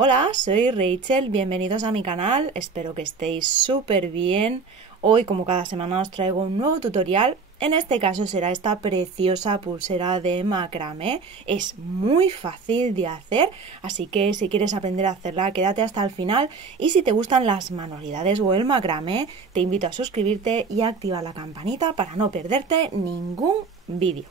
Hola, soy Rachel, bienvenidos a mi canal, espero que estéis súper bien. Hoy, como cada semana, os traigo un nuevo tutorial. En este caso será esta preciosa pulsera de macramé. Es muy fácil de hacer, así que si quieres aprender a hacerla, quédate hasta el final. Y si te gustan las manualidades o el macramé, te invito a suscribirte y a activar la campanita para no perderte ningún vídeo.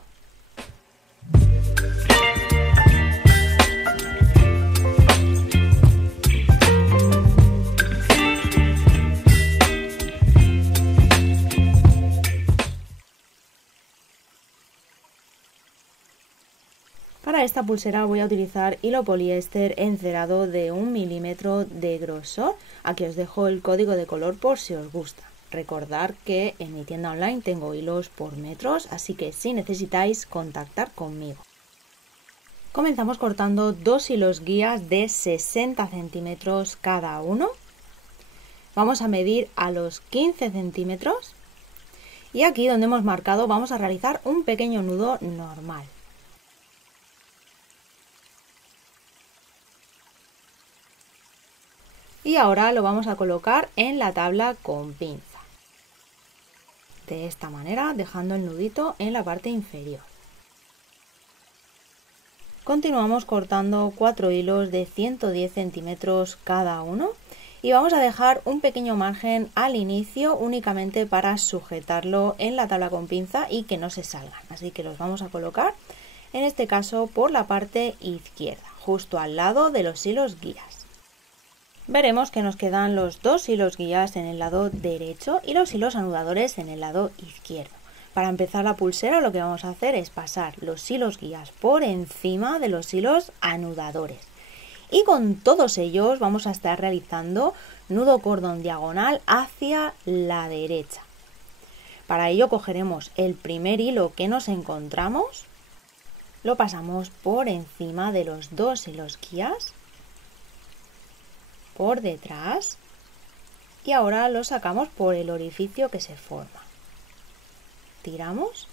Para esta pulsera voy a utilizar hilo poliéster encerado de 1 milímetro de grosor. Aquí os dejo el código de color por si os gusta. Recordad que en mi tienda online tengo hilos por metros, así que si necesitáis contactar conmigo. Comenzamos cortando dos hilos guías de 60 centímetros cada uno. Vamos a medir a los 15 centímetros y aquí donde hemos marcado vamos a realizar un pequeño nudo normal. Y ahora lo vamos a colocar en la tabla con pinza. De esta manera, dejando el nudito en la parte inferior. Continuamos cortando 4 hilos de 110 centímetros cada uno. Y vamos a dejar un pequeño margen al inicio únicamente para sujetarlo en la tabla con pinza y que no se salgan. Así que los vamos a colocar, en este caso, por la parte izquierda, justo al lado de los hilos guías. Veremos que nos quedan los dos hilos guías en el lado derecho y los hilos anudadores en el lado izquierdo. Para empezar la pulsera lo que vamos a hacer es pasar los hilos guías por encima de los hilos anudadores. Y con todos ellos vamos a estar realizando nudo cordón diagonal hacia la derecha. Para ello cogeremos el primer hilo que nos encontramos, lo pasamos por encima de los dos hilos guías, por detrás, y ahora lo sacamos por el orificio que se forma. Tiramos.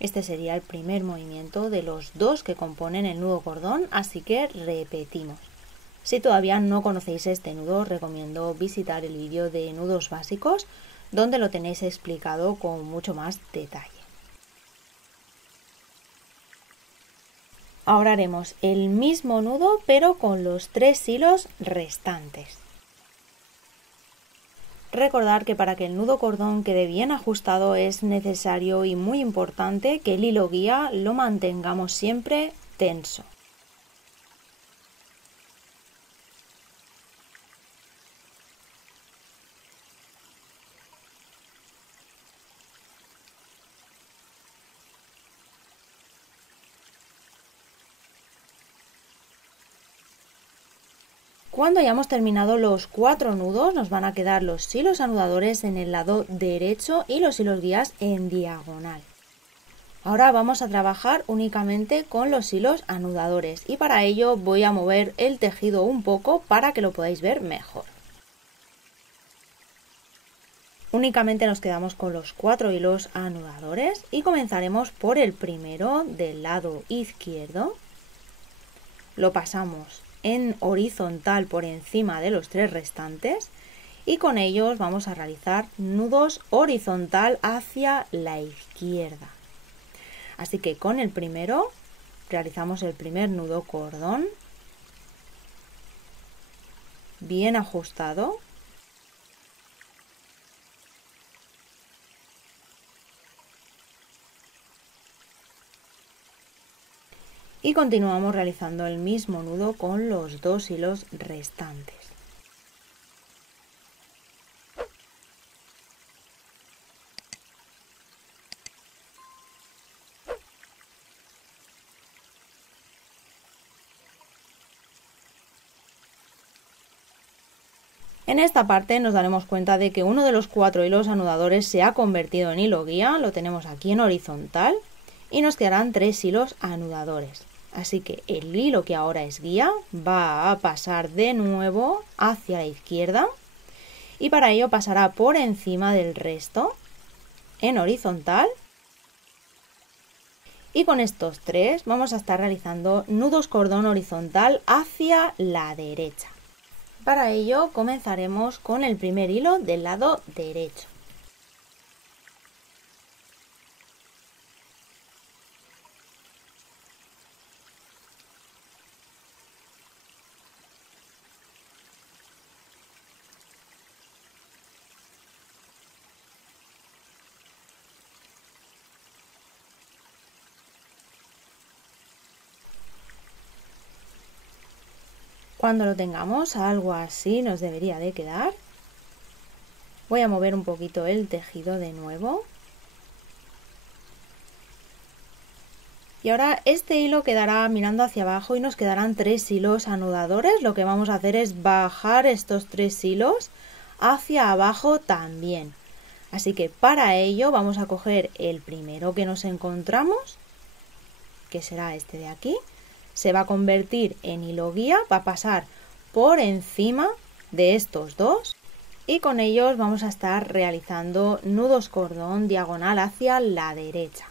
Este sería el primer movimiento de los dos que componen el nudo cordón, así que repetimos. Si todavía no conocéis este nudo, os recomiendo visitar el vídeo de nudos básicos, donde lo tenéis explicado con mucho más detalle. Ahora haremos el mismo nudo pero con los 3 hilos restantes. Recordad que para que el nudo cordón quede bien ajustado es necesario y muy importante que el hilo guía lo mantengamos siempre tenso. Cuando hayamos terminado los 4 nudos nos van a quedar los hilos anudadores en el lado derecho y los hilos guías en diagonal. Ahora vamos a trabajar únicamente con los hilos anudadores y para ello voy a mover el tejido un poco para que lo podáis ver mejor. Únicamente nos quedamos con los 4 hilos anudadores y comenzaremos por el primero del lado izquierdo. Lo pasamos en horizontal por encima de los 3 restantes y con ellos vamos a realizar nudos horizontal hacia la izquierda. Así que con el primero realizamos el primer nudo cordón bien ajustado. Y continuamos realizando el mismo nudo con los 2 hilos restantes. En esta parte nos daremos cuenta de que uno de los 4 hilos anudadores se ha convertido en hilo guía, lo tenemos aquí en horizontal y nos quedarán 3 hilos anudadores. Así que el hilo que ahora es guía va a pasar de nuevo hacia la izquierda y para ello pasará por encima del resto en horizontal Y con estos tres vamos a estar realizando nudos cordón horizontal hacia la derecha. Para ello comenzaremos con el primer hilo del lado derecho. Cuando lo tengamos, algo así nos debería de quedar. Voy a mover un poquito el tejido de nuevo. Y ahora este hilo quedará mirando hacia abajo y nos quedarán 3 hilos anudadores. Lo que vamos a hacer es bajar estos 3 hilos hacia abajo también. Así que para ello vamos a coger el primero que nos encontramos, que será este de aquí. Se va a convertir en hilo guía, va a pasar por encima de estos dos y con ellos vamos a estar realizando nudos cordón diagonal hacia la derecha.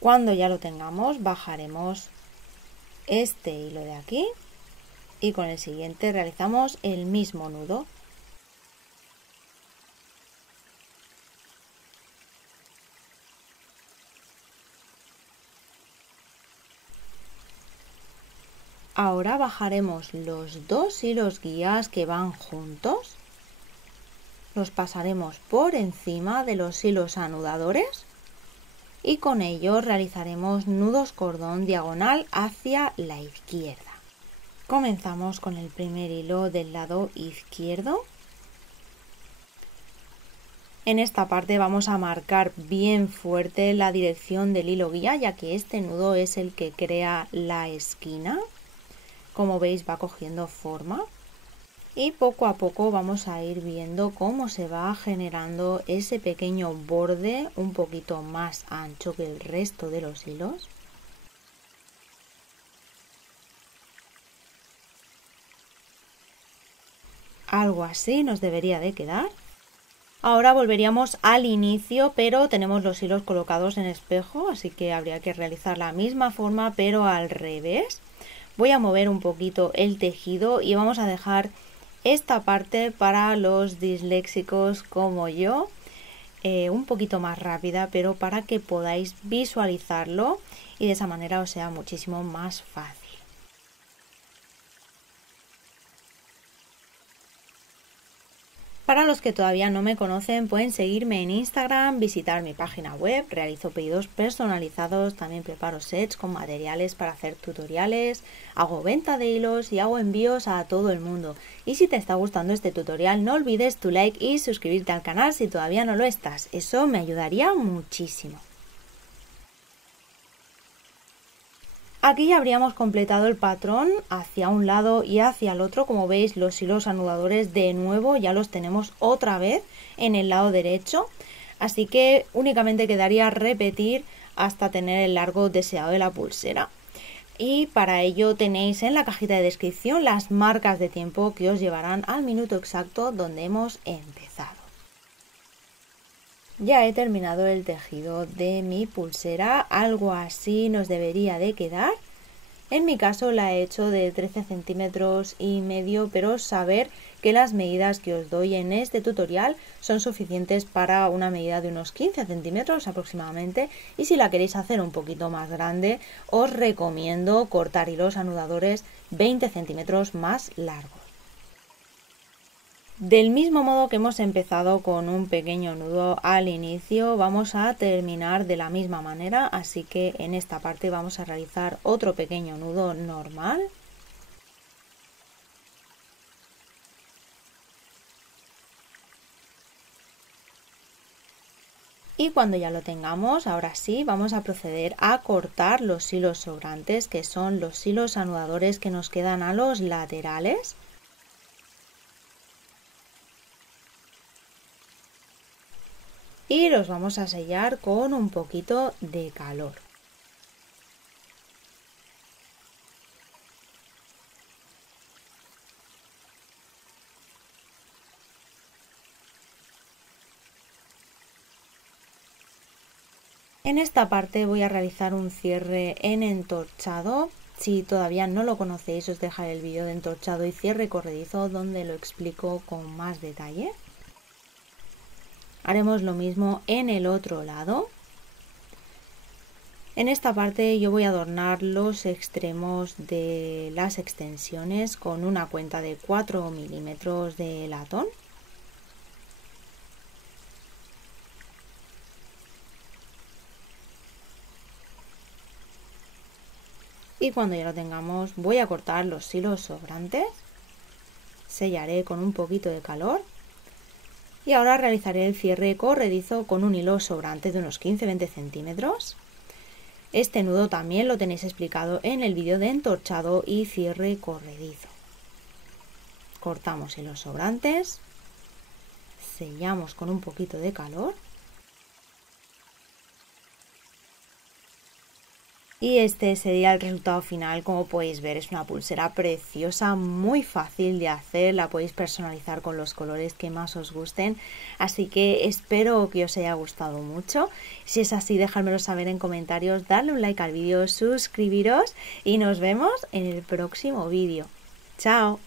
Cuando ya lo tengamos, bajaremos este hilo de aquí y con el siguiente realizamos el mismo nudo. Ahora bajaremos los 2 hilos guías que van juntos, los pasaremos por encima de los hilos anudadores y con ellos realizaremos nudos cordón diagonal hacia la izquierda. Comenzamos con el primer hilo del lado izquierdo. En esta parte vamos a marcar bien fuerte la dirección del hilo guía, ya que este nudo es el que crea la esquina. Como veis va cogiendo forma. Y poco a poco vamos a ir viendo cómo se va generando ese pequeño borde un poquito más ancho que el resto de los hilos. Algo así nos debería de quedar. Ahora volveríamos al inicio, pero tenemos los hilos colocados en espejo, así que habría que realizar la misma forma pero al revés. Voy a mover un poquito el tejido y vamos a dejar esta parte para los disléxicos como yo, un poquito más rápida, pero para que podáis visualizarlo y de esa manera os sea muchísimo más fácil. Para los que todavía no me conocen, pueden seguirme en Instagram, visitar mi página web, realizo pedidos personalizados, también preparo sets con materiales para hacer tutoriales, hago venta de hilos y hago envíos a todo el mundo. Y si te está gustando este tutorial, no olvides tu like y suscribirte al canal si todavía no lo estás, eso me ayudaría muchísimo. Aquí ya habríamos completado el patrón hacia un lado y hacia el otro. Como veis, los hilos anudadores de nuevo ya los tenemos otra vez en el lado derecho. Así que únicamente quedaría repetir hasta tener el largo deseado de la pulsera. Y para ello tenéis en la cajita de descripción las marcas de tiempo que os llevarán al minuto exacto donde hemos empezado. Ya he terminado el tejido de mi pulsera, algo así nos debería de quedar. En mi caso la he hecho de 13 centímetros y medio, pero saber que las medidas que os doy en este tutorial son suficientes para una medida de unos 15 centímetros aproximadamente, y si la queréis hacer un poquito más grande os recomiendo cortar hilos anudadores 20 centímetros más largos. Del mismo modo que hemos empezado con un pequeño nudo al inicio, vamos a terminar de la misma manera, así que en esta parte vamos a realizar otro pequeño nudo normal. Y cuando ya lo tengamos, ahora sí, vamos a proceder a cortar los hilos sobrantes, que son los hilos anudadores que nos quedan a los laterales. Y los vamos a sellar con un poquito de calor. En esta parte voy a realizar un cierre en entorchado. Si todavía no lo conocéis, os dejaré el vídeo de entorchado y cierre corredizo donde lo explico con más detalle. Haremos lo mismo en el otro lado. En esta parte yo voy a adornar los extremos de las extensiones con una cuenta de 4 milímetros de latón. Y cuando ya lo tengamos voy a cortar los hilos sobrantes, sellaré con un poquito de calor y ahora realizaré el cierre corredizo con un hilo sobrante de unos 15-20 centímetros. Este nudo también lo tenéis explicado en el vídeo de entorchado y cierre corredizo. Cortamos hilos sobrantes, sellamos con un poquito de calor. Y este sería el resultado final. Como podéis ver, es una pulsera preciosa, muy fácil de hacer, la podéis personalizar con los colores que más os gusten, así que espero que os haya gustado mucho. Si es así, dejádmelo saber en comentarios, darle un like al vídeo, suscribiros y nos vemos en el próximo vídeo. ¡Chao!